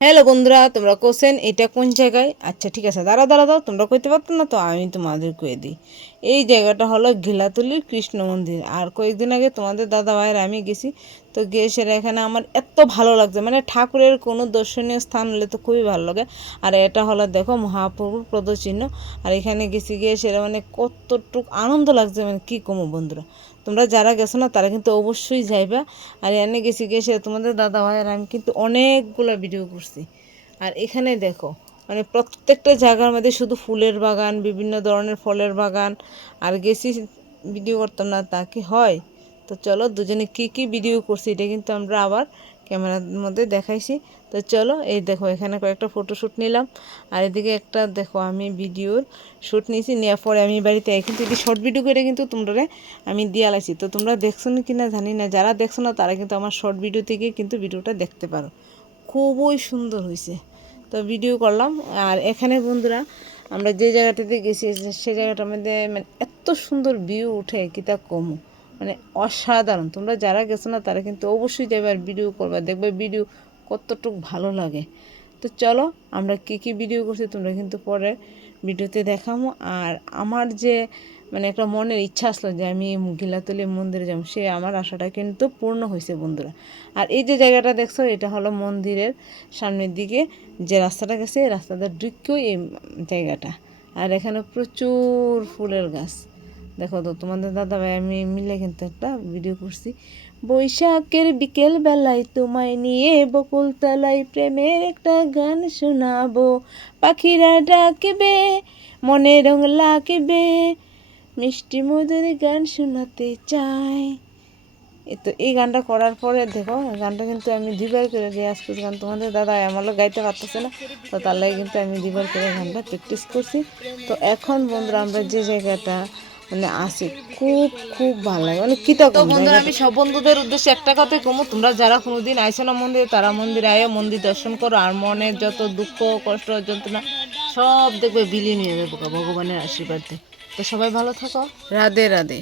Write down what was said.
Hello বন্ধুরা, তোমরা question এটা কোন জায়গায়? আচ্ছা ঠিক আছে, দাঁড়াও, তোমরা কইতে পারতো না তো আমি তোমাদের কয়ে দিই। এই জায়গাটা হলো ঘিলাতলির কৃষ্ণ মন্দির। আর কয়েকদিন আগে তোমাদের দাদা ভাইয়ের আমি গেছি, তো গিয়ে সেটা এখানে আমার এত ভালো লাগছে, মানে ঠাকুরের কোনো দর্শনীয় স্থান হলে তো খুবই ভালো লাগে। আর এটা হলো দেখো মহাপ্রভুর পদচিহ্ন। আর এখানে গেছি গিয়ে সেটা মানে কতটুকু আনন্দ লাগছে, মানে কী কমো বন্ধুরা। তোমরা যারা গেছো না তারা কিন্তু অবশ্যই যাইবা। আর এনে গেছি গিয়ে সে তোমাদের দাদা ভাইয়ের আমি কিন্তু অনেকগুলো ভিডিও করছি। আর এখানে দেখো মানে প্রত্যেকটা জায়গার মধ্যে শুধু ফুলের বাগান, বিভিন্ন ধরনের ফলের বাগান। আর গেছি ভিডিও করতাম না তা কি হয়? তো চলো দুজনে কি কি ভিডিও করছি এটা কিন্তু আমরা আবার ক্যামেরার মধ্যে দেখাইছি। তো চলো এই দেখো এখানে কয়েকটা ফটোশ্যুট নিলাম। আর এদিকে একটা দেখো আমি ভিডিওর শ্যুট নিয়েছি, নেওয়ার পরে আমি বাড়িতে কিন্তু এটি শর্ট ভিডিও করে কিন্তু তোমরা আমি দিয়ে আলাইছি। তো তোমরা দেখছো না কিনা জানি না, যারা দেখছো না তারা কিন্তু আমার শর্ট ভিডিও থেকে কিন্তু ভিডিওটা দেখতে পারো। খুবই সুন্দর হয়েছে, তো ভিডিও করলাম। আর এখানে বন্ধুরা আমরা যে জায়গাটাতে গেছি সে জায়গাটার মধ্যে মানে এত সুন্দর ভিউ উঠে কি তা কমু, মানে অসাধারণ। তোমরা যারা গেছো না তারা কিন্তু অবশ্যই যাবে আর ভিডিও করবে, দেখবে ভিডিও কতটুকু ভালো লাগে। তো চলো আমরা কী কী ভিডিও করছি তোমরা কিন্তু পরে ভিডিওতে দেখাবো। আর আমার যে মানে একটা মনের ইচ্ছা আসলো যে আমি গিলাতলি মন্দিরে যাবো, সে আমার আশাটা কিন্তু পূর্ণ হয়েছে বন্ধুরা। আর এই যে জায়গাটা দেখছো এটা হলো মন্দিরের সামনের দিকে যে রাস্তাটা গেছে, এই রাস্তাটা ঢুকেও এই জায়গাটা। আর এখানে প্রচুর ফুলের গাছ দেখো। তো তোমাদের দাদাভাই আমি মিলে কিন্তু একটা ভিডিও করছি। বৈশাখের বিকেল বেলায় তোমায় নিয়ে বকুলতলায় প্রেমের একটা গান শোনাবো, পাখিরা ডাকবে মনে রং লাগবে, মিষ্টি মধুর গান শোনাতে চাই। তো এই গানটা করার পরে দেখো গানটা কিন্তু আমি দুইবার করে রেয়াজ করছি, কারণ তোমাদের দাদা আমারও গাইতে পারতেছে না, তো তার লাগে কিন্তু আমি দুইবার করে গানটা প্র্যাকটিস করছি। তো এখন বন্ধুরা আমরা যে জায়গাটা মানে আসি খুব খুব ভালো লাগে, মানে কীটা তো বন্ধুরা আমি সব বন্ধুদের উদ্দেশ্যে একটা কথাই কমো, তোমরা যারা কোনোদিন আইসো না মন্দিরে তারা মন্দিরে আয়ো, মন্দির দর্শন করো। আর মনের যত দুঃখ কষ্ট যন্ত্রণা সব দেখবে বিলীন হয়ে যাবে ভগবানের আশীর্বাদে। তো সবাই ভালো থাকো, রাধে রাধে।